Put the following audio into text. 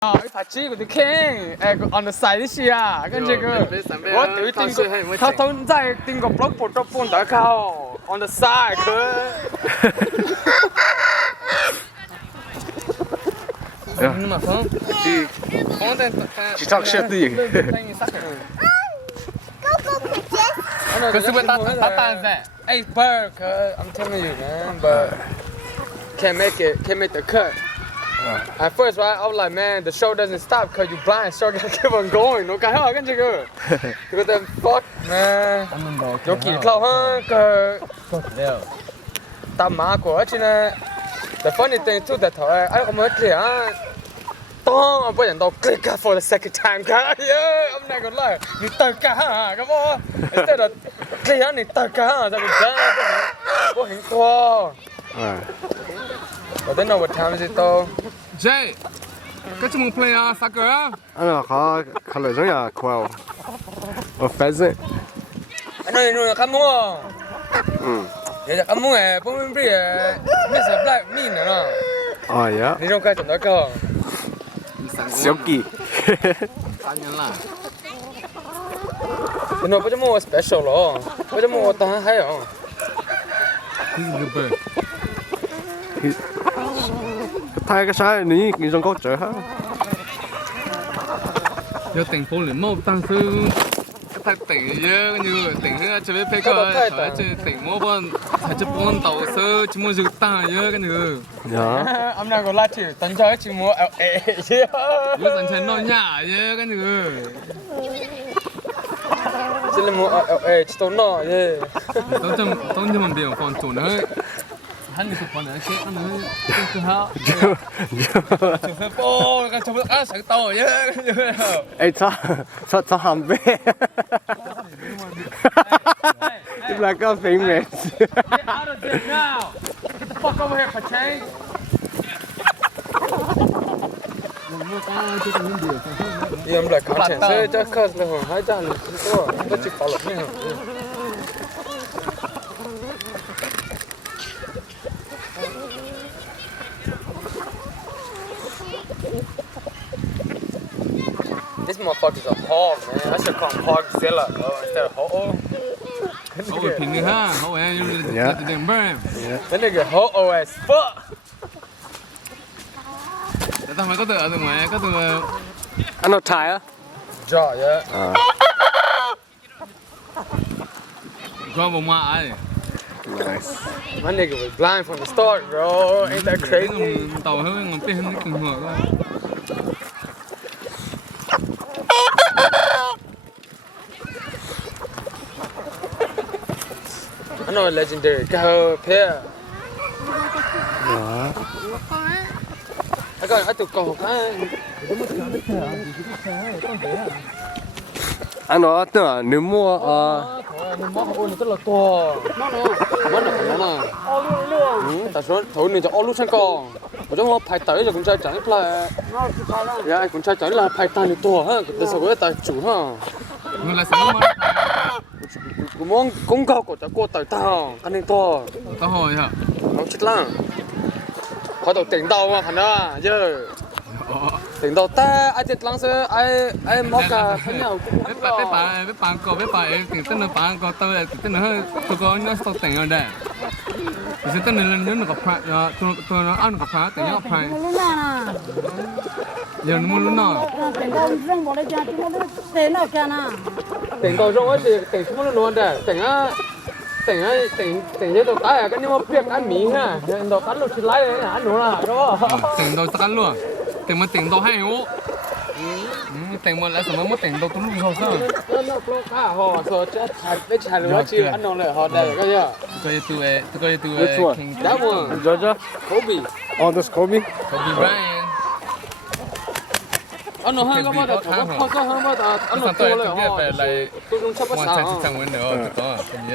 拍机嗰啲傾，on the side 啲事啊，跟住佢，我對定個，他通在定個 block 撥到半打靠 on the side 佢。你嘛放？去唱shit啲。佢是不是打單噻？Hey, Burke, I'm telling you, man, but can't make the cut. At first, right, I was like, man, the show doesn't stop because you blind, so I gotta keep on going. No, cái hell, cái gì cơ? Because then fuck, man. Yo kỳ lâu hơn cái tao má của chị này. The funny thing too that thôi, ai cũng mới kể á. Tao ông bây giờ tao click for the second time cả. Yeah, I'm not gonna lie. Ni tao cả hả, cái bộ. Instead of click á, ni tao cả hả, sao mình cả? Có hình qua. I don't know what time is it though. Jay, cái chúng mình play soccer á? Anh họ lại giống như quail, or pheasant. Anh nói là cắm mua. Vậy là cắm mua à, bông bì à, mấy giờ black mean nữa. Yeah. Đi đâu cái chỗ đó cơ. Silky. 3年了。你nói bây giờ mua special rồi, bây giờ mua tao hay không? This is the bird. Thay cái sai này người trong có chở ha. Giờ tỉnh phố liền mau tăng sư. Cái tỉnh giờ như tỉnh chỉ biết phải cái chỉ tỉnh mua bọn chỉ bọn tàu sư chỉ mua rượu ta giờ cái nữa. Yeah. I'm not gonna lie to you, tao cho chỉ mua LA. Giờ tận trên nói nhà giờ cái nữa. Chỉ là mua LA, chỉ tao nói yeah. Tao cho mình biển phòng chủ nữa. Hắn đi chụp nữa chết nó nữa cứ hao chụp phép ô cái chụp á sáng tàu chứ Ê sao hầm bê. It's like a famous. Get out of there now! Get the fuck over here, Pachang! Yeah, I'm like content. Say just cause là hồn hai trăm là không có chịu follow me hả? This motherfucker's a hog, man. I should call him Hogzilla, bro, instead of Ho-Oh. hậu về平ha hậu về như là đừng bơm That nigga Ho-Oh as fuck. để tao hỏi có từ ở từ ngoài có từ Anh nó Thai á? Jaw, yeah. có một mà ai Nice. My nigga was blind from the start, bro. Ain't that crazy? tàu hơi ngon tiền hơn cái kinh ngạc quá I know a legendary go pair. I took go. Anh nó tưởng là nếu mua Nó ôn rất là to. Nó là. Ta số thổi này cho ôn sang con. Ở trong phải tới rồi cũng chơi chẳng là. Dạ, cũng chơi chẳng là phải tan to ha. Tại sao cái ta chủ ha? người là sao mà Cũng mong cũng cao của ta cô tới tao, cái này to. tao hỏi hả Không chết lắm. Có đầu tỉnh đầu mà phải đó, giờ. Tỉnh đầu ta, ai chết lắm sơ, ai móc cả thế nào cũng biết bà tỉnh tên là bà có tao là tên là hơi tôi có nó sao tỉnh rồi đấy thì tên là lần nữa gặp phải tôi nó ăn gặp phải tỉnh gặp phải giờ nó muốn lúc nào tỉnh đầu rong ấy thì tỉnh không có luôn đấy, tỉnh như đầu cái cái nhưng mà biết ăn mì ha, đầu cắn lột thịt lái đấy ăn nữa là đó. tỉnh đầu cắn luôn tỉnh mà tỉnh đầu hay hú tỉnh mà lại sao mà tỉnh đầu tôi lúc sau sao nó cá họ rồi chết chạy lúa chứ ăn nó lại họ đây cái gì? tôi coi That one, Georgia? Kobe. Oh, this Kobe? Kobe Bryant Ăn nó hơi có bao giờ có hơn bao giờ ăn nó to lại họ. Tôi không chấp bắt ngoài sao. chạy chẳng muốn nữa tôi có cái gì